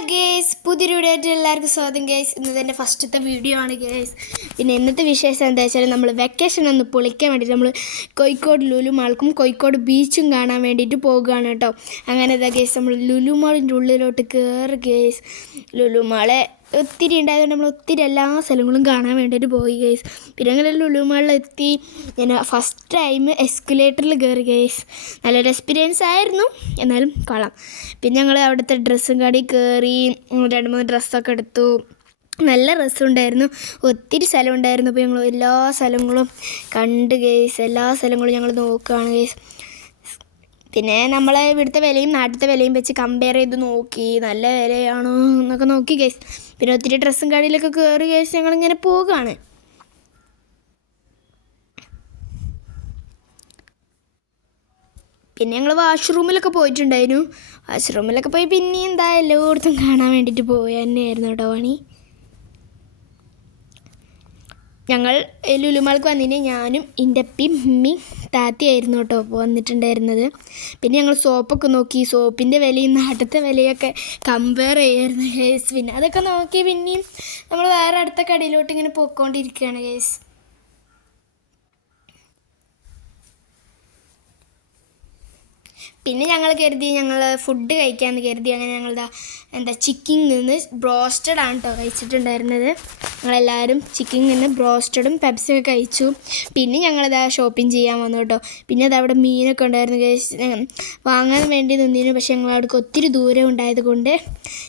Hello guys, പുതിയൊരു video ആയിട്ട് എല്ലാവർക്കും സ്വാഗതം ഗേസ്. ഇന്നത്തെ എൻ്റെ ഫസ്റ്റത്തെ വീഡിയോ ആണ് ഗേസ്. പിന്നെ ഇന്നത്തെ വിശേഷം എന്താ വെച്ചാൽ നമ്മൾ വെക്കേഷൻ ഒന്ന് പൊളിക്കാൻ വേണ്ടിയിട്ട് നമ്മൾ കോഴിക്കോട് ലുലു മാൾക്കും കോഴിക്കോട് ബീച്ചും കാണാൻ വേണ്ടിയിട്ട് പോകുകയാണ് കേട്ടോ. അങ്ങനെ ഇതാ ഗേസ്, നമ്മൾ ലുലു മാളിൻ്റെ ഉള്ളിലോട്ട് കയറി ഗേസ്. ലുലു മാളെ ഒത്തിരി ഉണ്ടായതുകൊണ്ട് നമ്മൾ ഒത്തിരി എല്ലാ സ്ഥലങ്ങളും കാണാൻ വേണ്ടിയിട്ട് പോയി ഗേസ്. പിന്നെ അങ്ങനെ ലുലു മാളിലെത്തി. ഞാൻ ഫസ്റ്റ് ടൈം എസ്കുലേറ്ററിൽ കയറി ഗേസ്. നല്ലൊരു എക്സ്പീരിയൻസ് ആയിരുന്നു, എന്നാലും കൊള്ളാം. പിന്നെ ഞങ്ങൾ അവിടുത്തെ ഡ്രസ്സും കടയിൽ കയറി 2-3 ഡ്രസ്സൊക്കെ എടുത്തു. നല്ല രസമുണ്ടായിരുന്നു, ഒത്തിരി സ്ഥലം ഉണ്ടായിരുന്നു. അപ്പോൾ ഞങ്ങൾ എല്ലാ സ്ഥലങ്ങളും കണ്ട് ഗേസ്. എല്ലാ സ്ഥലങ്ങളും ഞങ്ങൾ നോക്കുകയാണ് ഗേസ്. പിന്നെ നമ്മളെ ഇവിടുത്തെ വിലയും നാട്ടിലത്തെ വിലയും വെച്ച് കമ്പയർ ചെയ്ത് നോക്കി, നല്ല വിലയാണോ എന്നൊക്കെ നോക്കി ഗേസ്. പിന്നെ ഒത്തിരി ഡ്രസ്സും കടയിലൊക്കെ കയറി ഗേസ് ഞങ്ങളിങ്ങനെ പോവുകയാണ്. പിന്നെ ഞങ്ങൾ വാഷ്റൂമിലൊക്കെ പോയിട്ടുണ്ടായിരുന്നു. വാഷ്റൂമിലൊക്കെ പോയി പിന്നെ എന്താ എല്ലായിടത്തും കാണാൻ വേണ്ടിയിട്ട് പോയി തന്നെയായിരുന്നു കേട്ടോ പണി. ഞങ്ങൾ ലുലുമാൾക്ക് വന്നതിന് ഞാനും എൻ്റെ അപ്പയും ഉമ്മയും താത്തയായിരുന്നു കേട്ടോ വന്നിട്ടുണ്ടായിരുന്നത്. പിന്നെ ഞങ്ങൾ സോപ്പൊക്കെ നോക്കി, സോപ്പിൻ്റെ വിലയും നാട്ടിലത്തെ വിലയൊക്കെ കമ്പയർ ചെയ്യായിരുന്നു ഗേസ്. പിന്നെ അതൊക്കെ നോക്കി പിന്നെയും നമ്മൾ വേറെ അടുത്ത കടയിലോട്ട് ഇങ്ങനെ പോയിക്കൊണ്ടിരിക്കുകയാണ് ഗേസ്. പിന്നെ ഞങ്ങൾ കരുതി ഞങ്ങൾ ഫുഡ് കഴിക്കാമെന്ന് കരുതി. അങ്ങനെ ഞങ്ങളുടെ ചിക്കൻ നിന്ന് ബ്രോസ്റ്റഡ് ആണ് കേട്ടോ കഴിച്ചിട്ടുണ്ടായിരുന്നത്. ഞങ്ങളെല്ലാവരും ചിക്കൻ നിന്ന് ബ്രോസ്റ്റഡും പെപ്സിയൊക്കെ കഴിച്ചു. പിന്നെ ഞങ്ങളിതാ ഷോപ്പിംഗ് ചെയ്യാൻ വന്നു കേട്ടോ. പിന്നെ അതവിടെ മീനൊക്കെ ഉണ്ടായിരുന്നു ഗേസ്. വാങ്ങാൻ വേണ്ടി നിന്നിരുന്നു, പക്ഷേ ഞങ്ങൾ അവിടേക്ക് ഒത്തിരി ദൂരം ഉണ്ടായത് കൊണ്ട്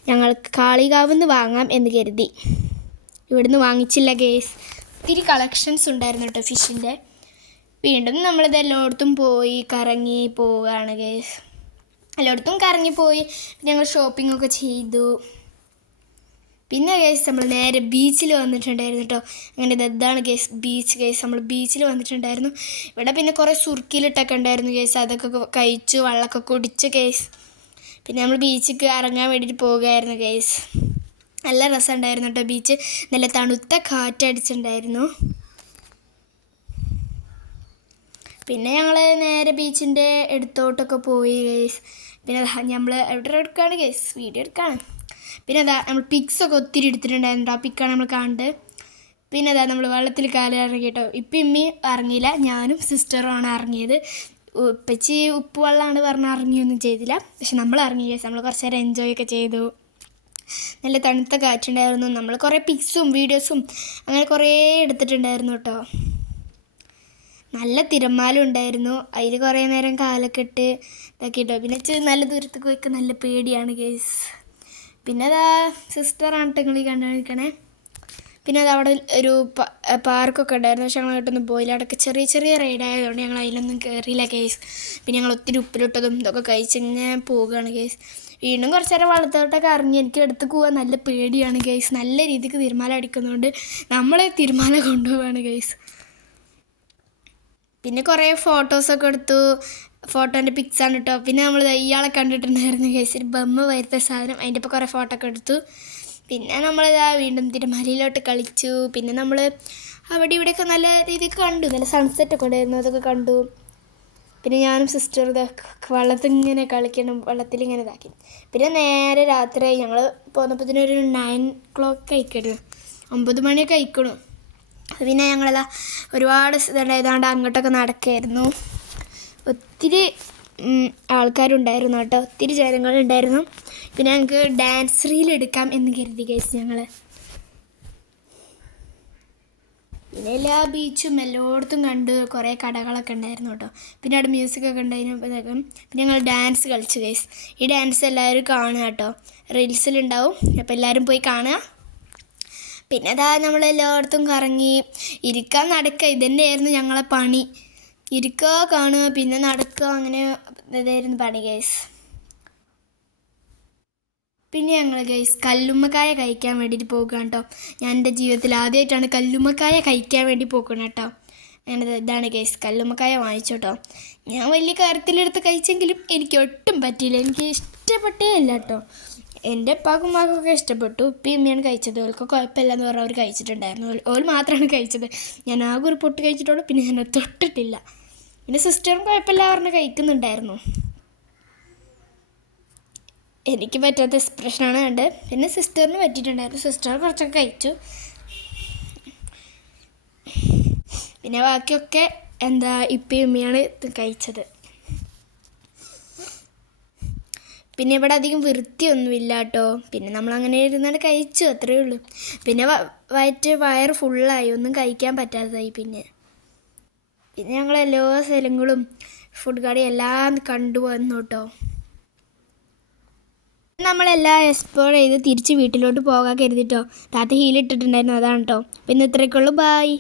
ഞങ്ങൾ കാളികാവിൽ നിന്ന് വാങ്ങാം എന്ന് കരുതി. ഇവിടുന്ന് വാങ്ങിച്ചില്ല ഗേസ്. ഒത്തിരി കളക്ഷൻസ് ഉണ്ടായിരുന്നു കേട്ടോ ഫിഷിൻ്റെ. വീണ്ടും നമ്മളിത് എല്ലായിടത്തും പോയി കറങ്ങി പോവുകയാണ് ഗേസ്. എല്ലായിടത്തും കറങ്ങിപ്പോയി ഞങ്ങൾ ഷോപ്പിങ്ങൊക്കെ ചെയ്തു. പിന്നെ ഗേസ് നമ്മൾ നേരെ ബീച്ചിൽ വന്നിട്ടുണ്ടായിരുന്നു കേട്ടോ. അങ്ങനെ ഇതാണ് ഗേസ് ബീച്ച് ഗേസ്. നമ്മൾ ബീച്ചിൽ വന്നിട്ടുണ്ടായിരുന്നു. ഇവിടെ പിന്നെ കുറേ സുർക്കിയിലിട്ടൊക്കെ ഉണ്ടായിരുന്നു ഗേസ്. അതൊക്കെ കഴിച്ചു, വെള്ളമൊക്കെ കുടിച്ച് ഗേസ്. പിന്നെ നമ്മൾ ബീച്ചിലേക്ക് ഇറങ്ങാൻ വേണ്ടിയിട്ട് പോവുകയായിരുന്നു ഗേസ്. നല്ല രസമുണ്ടായിരുന്നു കേട്ടോ ബീച്ച്. നല്ല തണുത്ത കാറ്റടിച്ചിട്ടുണ്ടായിരുന്നു. പിന്നെ ഞങ്ങൾ നേരെ ബീച്ചിൻ്റെ അടുത്തോട്ടൊക്കെ പോയി ഗേസ്. പിന്നെ നമ്മൾ എവിടെ എടുക്കുകയാണ് ഗേസ്, വീഡിയോ എടുക്കുകയാണ്. പിന്നെ അതാ നമ്മൾ പിക്സൊക്കെ ഒത്തിരി എടുത്തിട്ടുണ്ടായിരുന്നു. ആ പിക്കാണ് നമ്മൾ കാണുന്നത്. പിന്നെ അതാ നമ്മൾ വെള്ളത്തിൽ കാല് ഇറങ്ങി കേട്ടോ. ഇപ്പം ഇമ്മി ഇറങ്ങിയില്ല, ഞാനും സിസ്റ്ററുമാണ് ഇറങ്ങിയത്. ഉപ്പച്ചി ഉപ്പ് വെള്ളമാണ് പറഞ്ഞാൽ ഇറങ്ങിയൊന്നും ചെയ്തില്ല, പക്ഷെ നമ്മൾ ഇറങ്ങി ഗേസ്. നമ്മൾ കുറച്ച് നേരം എൻജോയ് ഒക്കെ ചെയ്തു. നല്ല തണുത്ത കാറ്റുണ്ടായിരുന്നു. നമ്മൾ കുറേ പിക്സും വീഡിയോസും അങ്ങനെ കുറേ എടുത്തിട്ടുണ്ടായിരുന്നു കേട്ടോ. നല്ല തിരമാലം ഉണ്ടായിരുന്നു, അതിൽ കുറേ നേരം കാലൊക്കെ ഇട്ട് ഇതാക്കിയിട്ടോ. പിന്നെ നല്ല ദൂരത്തേക്ക് പോയിക്ക് നല്ല പേടിയാണ് ഗേസ്. പിന്നെ അതാ സിസ്റ്ററാണ് നിങ്ങൾ കണ്ടിരിക്കണേ. പിന്നെ അത് അവിടെ ഒരു പാർക്കൊക്കെ ഉണ്ടായിരുന്നു, പക്ഷെ ഞങ്ങൾ അങ്ങോട്ടൊന്നും പോയില്ല. അവിടെയൊക്കെ ചെറിയ ചെറിയ റൈഡായതുകൊണ്ട് ഞങ്ങൾ അതിലൊന്നും കയറിയില്ല ഗേസ്. പിന്നെ ഞങ്ങൾ ഒത്തിരി ഉപ്പിലിട്ടതും ഇതൊക്കെ കഴിച്ചിങ്ങനെ പോവുകയാണ് ഗേസ്. വീണ്ടും കുറച്ച് നേരം വെള്ളത്തോട്ടൊക്കെ ഇറങ്ങി. എനിക്ക് അടുത്ത് പോകാൻ നല്ല പേടിയാണ് ഗേസ്. നല്ല രീതിക്ക് തിരമാല അടിക്കുന്നതുകൊണ്ട് നമ്മളെ തിരമാല കൊണ്ടുപോവാണ് ഗേസ്. പിന്നെ കുറേ ഫോട്ടോസൊക്കെ എടുത്തു. ഫോട്ടോൻ്റെ പിക്സാണ് കേട്ടോ. പിന്നെ നമ്മൾ ഇയാളെ കണ്ടിട്ടുണ്ടായിരുന്നു ഗേസ്, ഒരു ബമ്മ വരുത്ത സാധനം. അതിൻ്റെ ഇപ്പോൾ കുറേ ഫോട്ടോ ഒക്കെ എടുത്തു. പിന്നെ നമ്മളിതാ വീണ്ടും തിരമാലയിലോട്ട് കളിച്ചു. പിന്നെ നമ്മൾ അവിടെ ഇവിടെയൊക്കെ നല്ല രീതിക്ക് കണ്ടു. നല്ല സൺസെറ്റൊക്കെ ഉണ്ടായിരുന്നു, അതൊക്കെ കണ്ടു. പിന്നെ ഞാനും സിസ്റ്റർ വെള്ളത്തിൽ ഇങ്ങനെ കളിക്കണം, വെള്ളത്തിലിങ്ങനെ ഇതാക്കി. പിന്നെ നേരെ രാത്രി ഞങ്ങൾ പോന്നപ്പോഴത്തേനൊരു 9 o'clock കഴിക്കണം, 9 മണിയൊക്കെ കഴിക്കണം. പിന്നെ ഞങ്ങളതാ ഒരുപാട് ഇതുണ്ടായതുകൊണ്ട് അങ്ങോട്ടൊക്കെ നടക്കുകയായിരുന്നു. ഒത്തിരി ആൾക്കാരുണ്ടായിരുന്നു കേട്ടോ, ഒത്തിരി ജനങ്ങളുണ്ടായിരുന്നു. പിന്നെ ഞങ്ങൾക്ക് ഡാൻസ് റീൽ എടുക്കാം എന്ന് കരുതി ഗൈസ് ഞങ്ങൾ. പിന്നെ എല്ലാ ബീച്ചും എല്ലായിടത്തും കണ്ട് കുറേ കടകളൊക്കെ ഉണ്ടായിരുന്നു കേട്ടോ. പിന്നെ അവിടെ മ്യൂസിക്കൊക്കെ ഉണ്ടായിരുന്നു. പിന്നെ ഞങ്ങൾ ഡാൻസ് കളിച്ചു ഗൈസ്. ഈ ഡാൻസ് എല്ലാവരും കാണുക കേട്ടോ, റീൽസിലുണ്ടാവും, അപ്പോൾ എല്ലാവരും പോയി കാണുക. പിന്നെ അതാ നമ്മളെല്ലായിടത്തും കറങ്ങി ഇരിക്കാൻ നടക്കുക, ഇതന്നെയായിരുന്നു ഞങ്ങളെ പണി. ഇരിക്കുക, കാണുക, പിന്നെ നടക്കുക, അങ്ങനെ ഇതായിരുന്നു പണി ഗൈസ്. പിന്നെ ഞങ്ങൾ ഗൈസ് കല്ലുമ്മക്കായ കഴിക്കാൻ വേണ്ടിയിട്ട് പോകുക കേട്ടോ. ഞാൻ എൻ്റെ ജീവിതത്തിൽ ആദ്യമായിട്ടാണ് കല്ലുമ്മക്കായ കഴിക്കാൻ വേണ്ടി പോകുന്നത് കേട്ടോ. അങ്ങനെ ഇതാണ് ഗൈസ് കല്ലുമ്മക്കായ വാങ്ങിച്ചു കേട്ടോ. ഞാൻ വലിയ കാര്യത്തിലെടുത്ത് കഴിച്ചെങ്കിലും എനിക്ക് ഒട്ടും പറ്റിയില്ല, എനിക്ക് ഇഷ്ടപ്പെട്ടേ ഇല്ല കേട്ടോ. എൻ്റെ ഉപ്പാക്കും ഉമ്മാക്കൊക്കെ ഇഷ്ടപ്പെട്ടു. ഉപ്പയും ഉമ്മയാണ് കഴിച്ചത്, ഓൾക്ക് കുഴപ്പമില്ല എന്ന് പറഞ്ഞാൽ അവർ കഴിച്ചിട്ടുണ്ടായിരുന്നു. ഓൾ മാത്രമാണ് കഴിച്ചത്. ഞാൻ ആകെ ഒരു പൊട്ട് കഴിച്ചിട്ടുള്ളൂ, പിന്നെ ഞാൻ തൊട്ടിട്ടില്ല. പിന്നെ സിസ്റ്ററും കുഴപ്പമില്ല പറഞ്ഞ് കഴിക്കുന്നുണ്ടായിരുന്നു. എനിക്ക് പറ്റാത്ത എക്സ്പ്രഷനാണ് കണ്ടത്. പിന്നെ സിസ്റ്ററിന് പറ്റിയിട്ടുണ്ടായിരുന്നു. സിസ്റ്റർ കുറച്ചൊക്കെ കഴിച്ചു. പിന്നെ ബാക്കിയൊക്കെ ഇപ്പയും ഉമ്മയാണ് കഴിച്ചത്. പിന്നെ ഇവിടെ അധികം വൃത്തിയൊന്നുമില്ല കേട്ടോ. പിന്നെ നമ്മളങ്ങനെ ഇരുന്നാണ് കഴിച്ചു, അത്രയേ ഉള്ളൂ. പിന്നെ വയറ് ഫുള്ളായി, ഒന്നും കഴിക്കാൻ പറ്റാത്തതായി. പിന്നെ ഞങ്ങൾ എല്ലാ സ്ഥലങ്ങളും ഫുഡ് കടയും എല്ലാം കണ്ടു വന്നു കേട്ടോ. നമ്മളെല്ലാം എക്സ്പ്ലോർ ചെയ്ത് തിരിച്ച് വീട്ടിലോട്ട് പോകാൻ കരുതിട്ടോ. താത്ത ഹീലിട്ടിട്ടുണ്ടായിരുന്നു, അതാണ് കേട്ടോ. പിന്നെ ഇത്രയൊക്കെ ഉള്ളൂ. ബായ്.